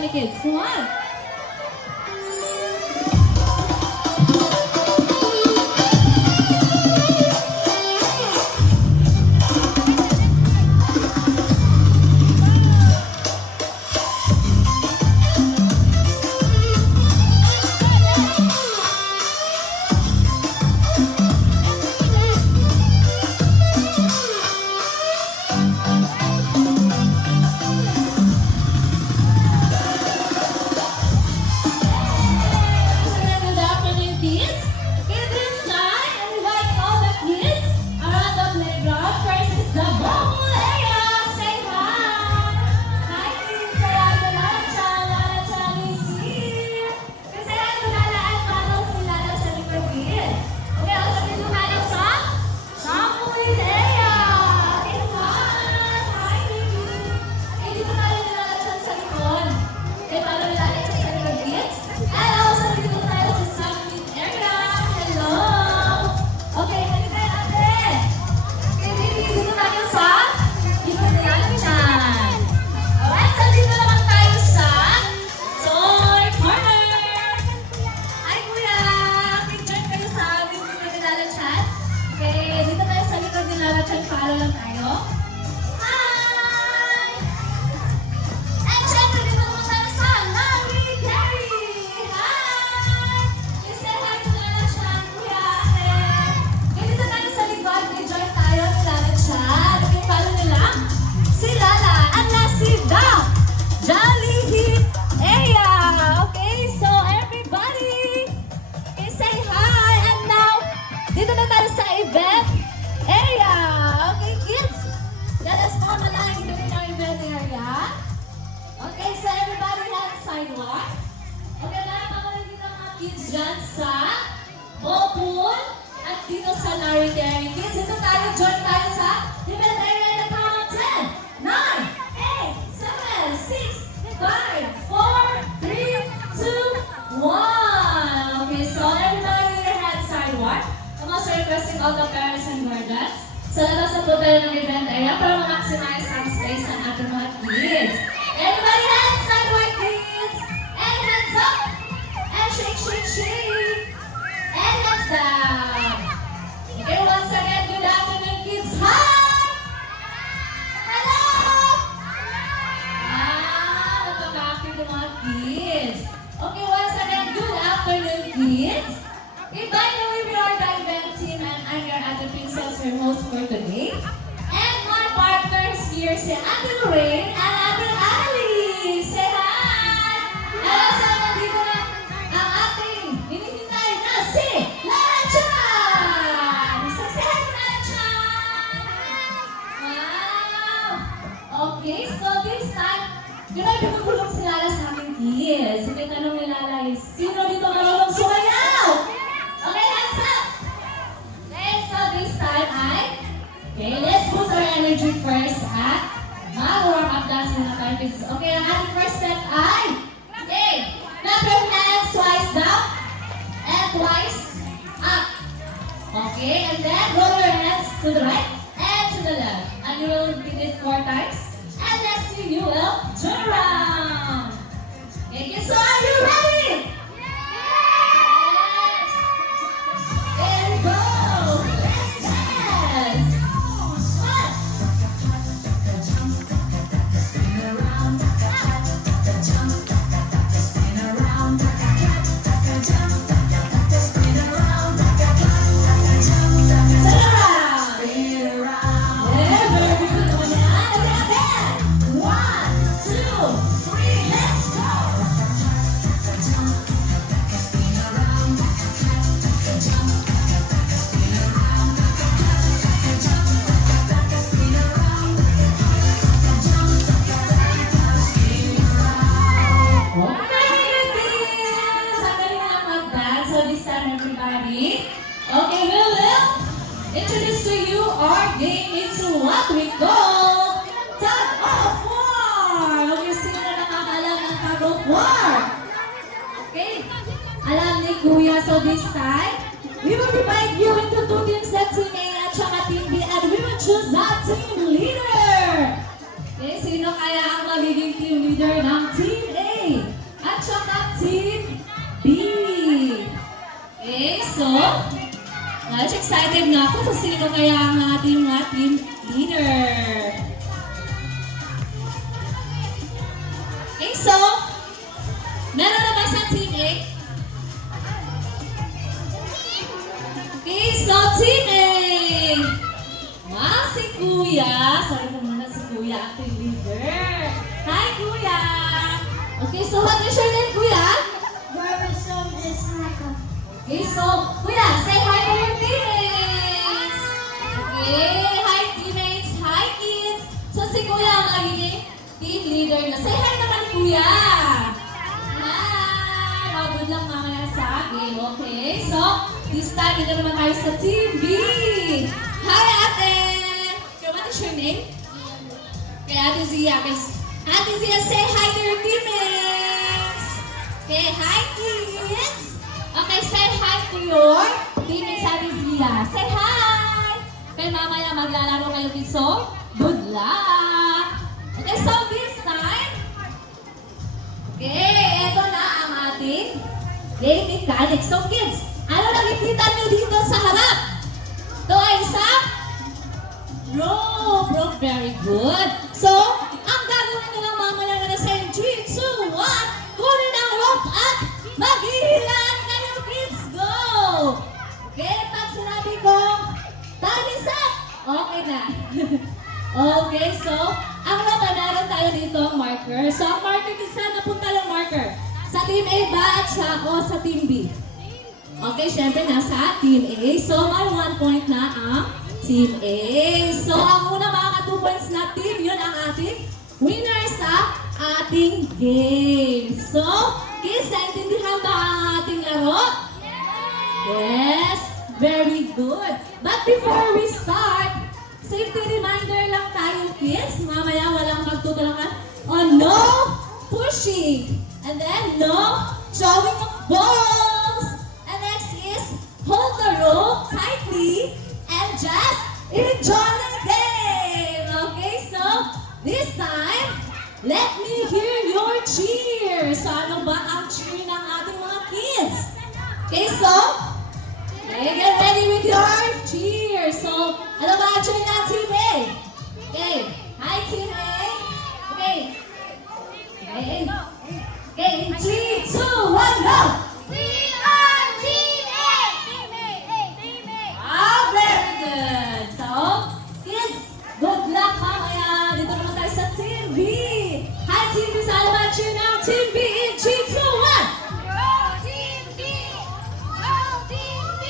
naman ni Kids. One. Follow lang tayo. Hi! And syempre, dito naman tayo sa Larry Terry! Hi! You say hi to Lala Chan, kuya, ate. Okay, dito tayo sa likod. Enjoy tayo ni Lala Chan. Okay, follow nila. Si Lala at si Doc. Jolly Hit Aya. Okay, so everybody, okay, say hi. And now, dito na tayo sa event area. Okay, kids, let us form a line during our event area. Okay, so everybody has sidewalk. Okay, nakakamalig dito ang mga kids dyan sa ball pool at dito sa Larry Terry. Kids, dito tayo, join tayo sa event area in the count of 10, 9, 8, 7, 6, 5, 4, 3, 2, 1. Okay, so everybody had sidewalk. I'm also requesting all the parents and guardians sa labas na po tayo ng event area para ma-maximize ang space ng ating mga kids. Everybody hands sidewalk, kids! And hands up! And shake, shake, shake! And hands down! Okay, once again, good afternoon, kids! Hi! Hello! Napaka-active ng mga kids. Okay, once again, good afternoon, kids! Okay, by the way, we are the event team and I'm your Ate Princess, your host for today. And my partners here, si Ate Lorraine and Ate Ali. Say hi! Hello sa nandito na ang ating hinihintay na si Lala Chan! So say hi to Lala Chan! Wow! Okay, so this time, yun ay pinagulong si Lala sa aking kids. Yung tanong ni Lala is, sino dito marunong sumayaw? Okay, hands up! Okay, so this time okay, let's boost our energy first at mag-warm up dancing na tayo. Okay, ang ating first step okay, clap your hands twice down and twice up. Okay, and then roll your hands to the right and to the left. And you will repeat it 4 times. And let's see, you will turn around. Okay, so are you ready? There we go! Let's dance! One! Turn around! Yeah, very good naman yan. Again! 1, 2, 3, let's go! Okay, we will introduce to you our game into what we call Tug of War. Okay, sino na nakakaalam ng Tug of War? Okay, alam ni Kuya. So this time, we will divide you into 2 teams, that's Team A at saka Team B, and we will choose the team leader. Okay, sino kaya ang magiging team leader ng Team A? Much excited na ako kung sino kaya ang ating mga team leader. Okay, so, meron na ba sa Team A? Okay, so Team A! Wow, si Kuya. Sorry po muna si Kuya, ating leader. Hi, Kuya! Okay, so what is your name, Kuya? Barbasol is Michael. Okay, so, Kuya, say hi to your teammates! Okay, hi teammates, hi kids! So, si Kuya ang magiging team leader na. Say hi naman, Kuya! Hi! Oh, good luck mamaya sa game, okay? So, this time, dito naman tayo sa Team B! Hi, Ate! Okay, what is your name? Okay, Ate Zia. Ate Zia, say hi to your teammates! Okay, hi kids! Okay, say hi to your teammates, Ate Zia. Say hi! Okay, mamaya maglalaro kayo kids, so good luck! Okay, so this time, okay, eto na ang ating game mechanics. So kids, ano nakikita nyo dito sa harap? Ito ay isang rope. Very good. So, ang gagawin nyo lang mamaya na sa 3, 2, 1, kunin ang rope at maghihilaan kayo kids. Go! Okay, pag sinabi ko, time is up! Okay na. Okay, so, ang rope ay meron tayo dito ang marker. So, ang marker kids, saan napunta yung marker? Sa Team A ba at o sa Team B? Okay, syempre nasa Team A. So, may 1 point na ang Team A. So, ang una mga 2 points na team, yun ang ating winner sa ating game. So, kids, naintindihan ba ang ating laro? Yes, very good. But before we start, safety reminder lang tayo, kids. Mamaya walang magtutulakan. Oh, no pushing. And then, no throwing of balls. And next is, hold the rope tightly and just enjoy the game. Okay, so, this time, let me hear your cheers. So, ano ba ang cheer ng ating mga kids? Okay, so, okay, get ready with your cheers. So, ano ba ang cheer ng Team A? Okay, hi Team A. Okay. Okay. Okay, 3, 2, 1, go! We are Team A! Team A! Team A! Ah, very good. So, kids, good luck mamaya. Dito naman tayo sa Team B. Hi Team B, saan ba ang cheer ng Team B? In 3, 2, 1! Go Team B! Go Team B!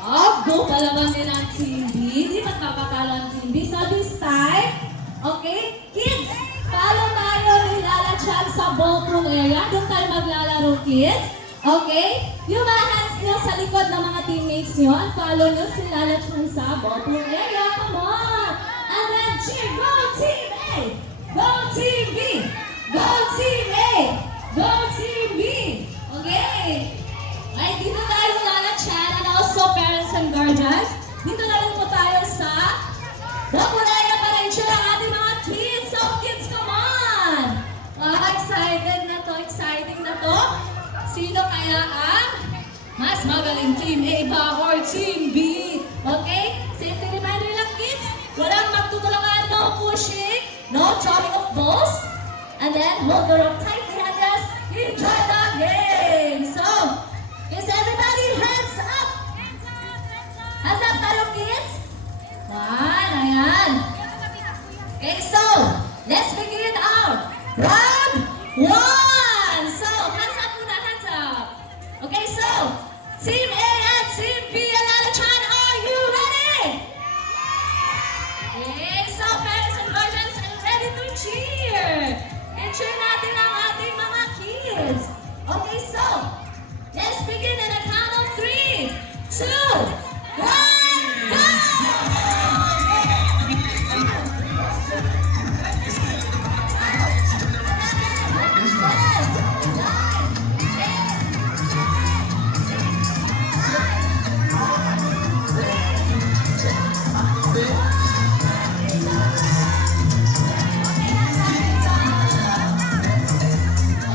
Oh, go palaban din ang Team B. Di magpapatalo ang Team B. So this time, okay, kids, follow tayo ni Lala Chan sa ballroom area. Doon tayo maglalaro, kids. Okay? Yung mga hands nyo sa likod ng mga teammates nyo at follow nyo si Lala Chan sa ballroom area. Come on! And then cheer, go Team A! Go Team B! Go Team A! Go Team B! Okay? Ay, dito tayo Lala Chan and also parents and guardians. Dito na lang po tayo sa ballroom area para ensure ang ating mga kids. So kids, come on! Excited na to, exciting na to. Sino kaya ang mas magaling Team A ba or Team B? Okay? Safety reminder lang kids. Walang magtutulungan, no pushing, no chopping of balls. And then hold the rope tightly and just enjoy the game. So, is everybody hands up? Hands up tayo kids. Ayan. Okay, so, let's begin our round 1. So, hands up muna, hands up. Okay, so, Team A and Team B, Lala Chan, are you ready? Okay, so, parents and guardians are ready to cheer. I-cheer natin ang ating mga kids. Okay, so, let's begin in a count of 3, 2, 1, go!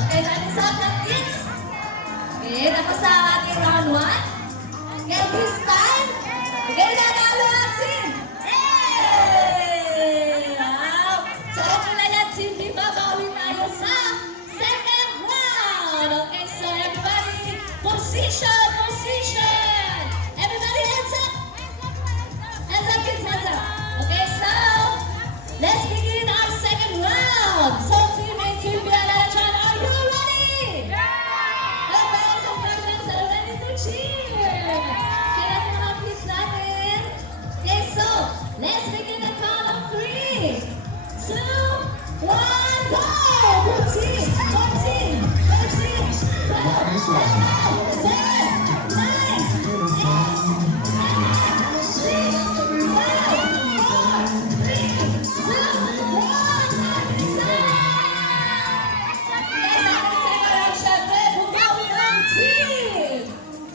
Okay, that is all the kids. Okay, tapos na ang ating round 1. Okay, this time, Position, position. Everybody hands up. Hands up, kids, hands up. Okay, so let's begin our second round. So Team A, Team B, Alachan, are you ready? The parents and guardians are ready to cheer. Kaya po mga kids natin. Okay, so let's begin the count of 3, 2, 1, go! Good team, good team, good team. Nice one. 7, 9, 8, 7, 6, 5, 4, 3, 2, 1, syempre, bumawi ang team!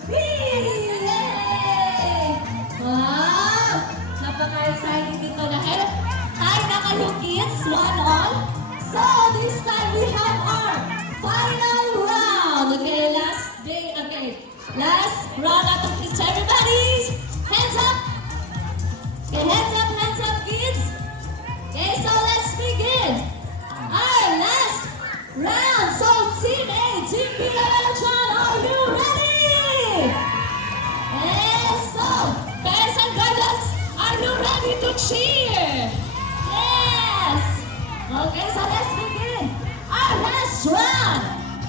Yay! Wow! Napaka-exciting dito dahil tayo na kayo kids, one all. So, this time we have our final round. Okay, last day, okay. Last round out of kids. Everybody, hands up! Okay, hands up, kids. Okay, so let's begin. Our last round. So, Team A, Team B, Alachan, are you ready? Yes, so, parents and guardians, are you ready to cheer? Yes! Okay, so let's begin our last round.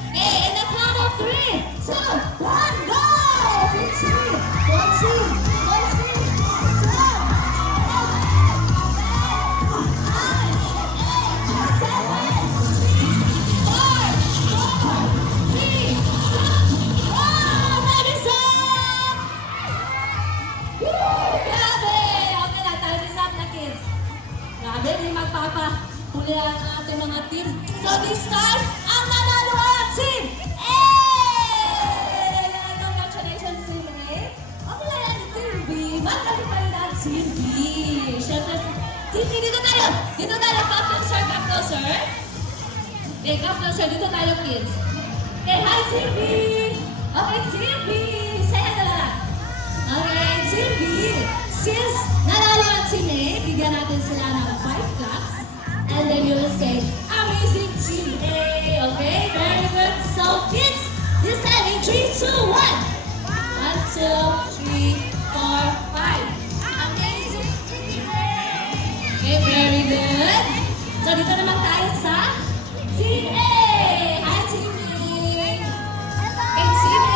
Okay, in the count of 3, 2, 1, go! Good team, good team, good team. 7, 6, 5, 4, 3, 2, 1. Grabe, di magpapahuli ang ating mga team. So this time, ang nanalo ay ang team A! Congratulations, Team A. Okay lang yan, Team B. Magaling pa rin ang Team B. Siyempre, Team B, dito tayo. Dito tayo, come closer, come closer. Okay, come closer. Dito tayo, kids. Okay, hi, Team B. Okay, Team B. Say hello lang. Okay, Team B. Since nanalo ang Team A, bigyan natin sila ng 5 claps. And then you will say, amazing Team A. Okay, very good. So, kids, this time in 3, 2, 1. 1, 2, 3, 4, 5. Amazing Team A. Okay, very good. So, dito naman tayo sa Team A. Hi, Team A. Okay, Team A.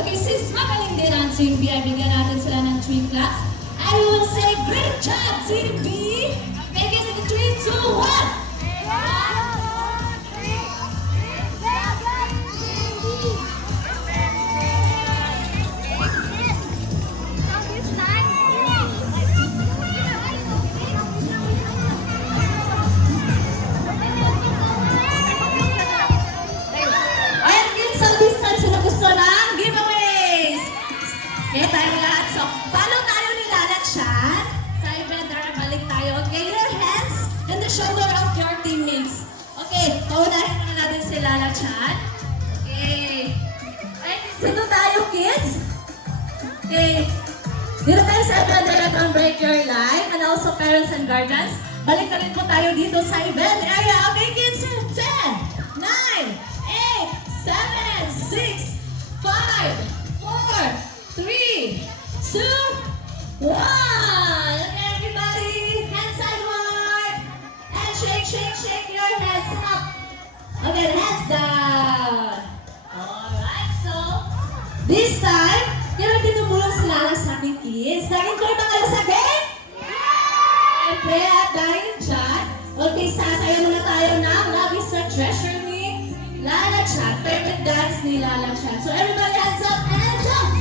Okay, since magaling din ang Team B, ay bigyan natin sila ng 3 claps. I will say, great job, Team B. Make it in 3, 2, 1. Ayan, kids, so this time sino gusto ng giveaways? Okay, tayo lahat. So, follow tayo ni Lalachan. Sa vendor, balik tayo. Okay, your hands in the shoulder of your teammates. Okay, paunahin muna natin si Lalachan. Okay. Ay, sino tayo, kids? Okay. Dito tayo sa event on Break Your Life and also parents and guardians. Balik na rin po tayo dito sa event area. Okay, kids? 10, 9, 8, 7, 6, 5, 4, 3, 2, 1. Okay, everybody, hands sideward. And shake your hands up. Okay, hands down. Alright, so this time, yung tinumulong si Lala sa ating kids. Nag-enjoy ba kayo sa game? Siyempre, at dahil dyan, okay, sasayaw muna tayo ng Love is a Treasure ni Lalachan. Favorite dance ni Lalachan. So everybody hands up and jump!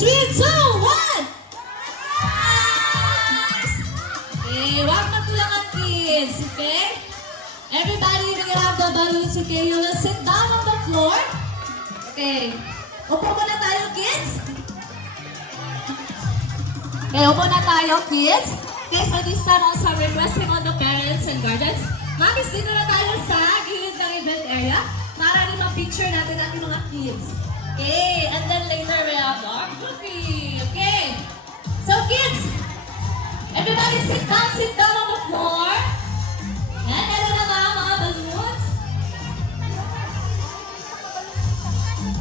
3, 2, 1! Okay, wag magtulangan kids, okay? Everybody, you can have the balloons, okay? You will sit down on the floor. Okay. Upo muna tayo, kids. Okay, upo na tayo, kids. Okay, so this time also requesting on the parents and guardians. Mamis, dito na tayo sa gilid ng event area para rin ma-picture natin ating mga kids. Okay, and then later we have our goofy. Okay. So kids, everybody sit down on the floor. Yan, meron na mga balloons.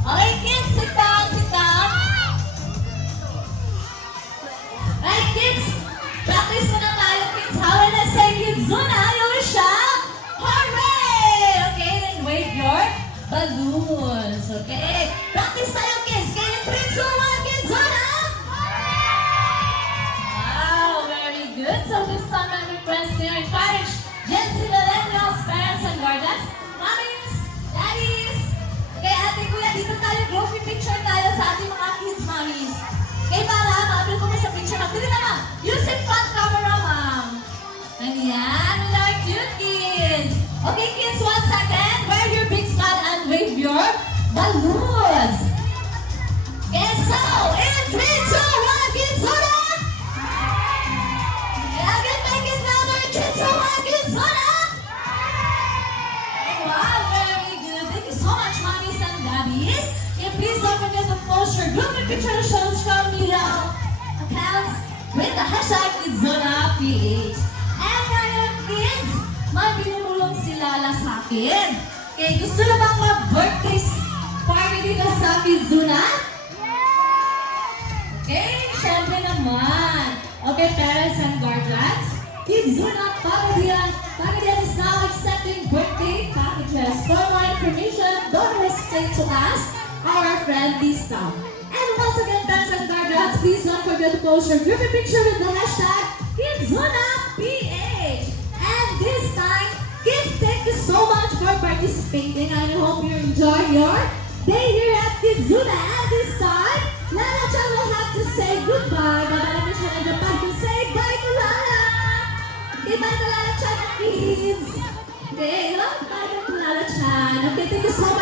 Okay, kids, sit down, sit down. Right, kids, practice muna tayo, kids. How when I say Kidzuna, you will shout, hooray! Okay, then wave your balloons, okay? Practice tayo, kids. Can you 3, 2, 1, Kidzuna? Wow, very good. So this time I'm requesting or encourage Gen Z millennials, parents, and guardians, mommies, daddies. Okay, ate, kuya, dito tayo, groupie picture tayo sa ating mga kids, mommies. Okay, para ma-upload ko sa picture, ma'am. Dito na, ma'am. Using front camera, ma'am. Ayan, with our cute kids. Okay, kids, 1 second. Wear your big smile and wave your balloons. Okay, so, in 3, 2, 1, Kidzuna! Again, make it louder. 3, 2, 1, Kidzuna! Wow, very good. Thank you so much, mommies and daddies. And please don't forget to post your group picture on social media accounts with the hashtag KidzunaPH. And ngayon, kids, may binulong si Lala sa akin. Okay, gusto na bang mag-birthday party dito sa Kidzuna? Okay, syempre naman. Okay, parents and guardians, Kidzuna Pagadian is now accepting birthday packages. For more information, don't hesitate to ask our friendly staff. And once again, parents and guardians, please don't forget to post your group picture with the hashtag KidzunaPH. And this time, kids, thank you so much for participating. I hope you enjoy your day here at Kidzuna. And this time, Lala Chan will have to say goodbye. Babalik na siya ng Japan to say bye to Lala. Okay, bye to Lala Chan, kids. Okay, bye to Lala Chan. Okay, thank you so much.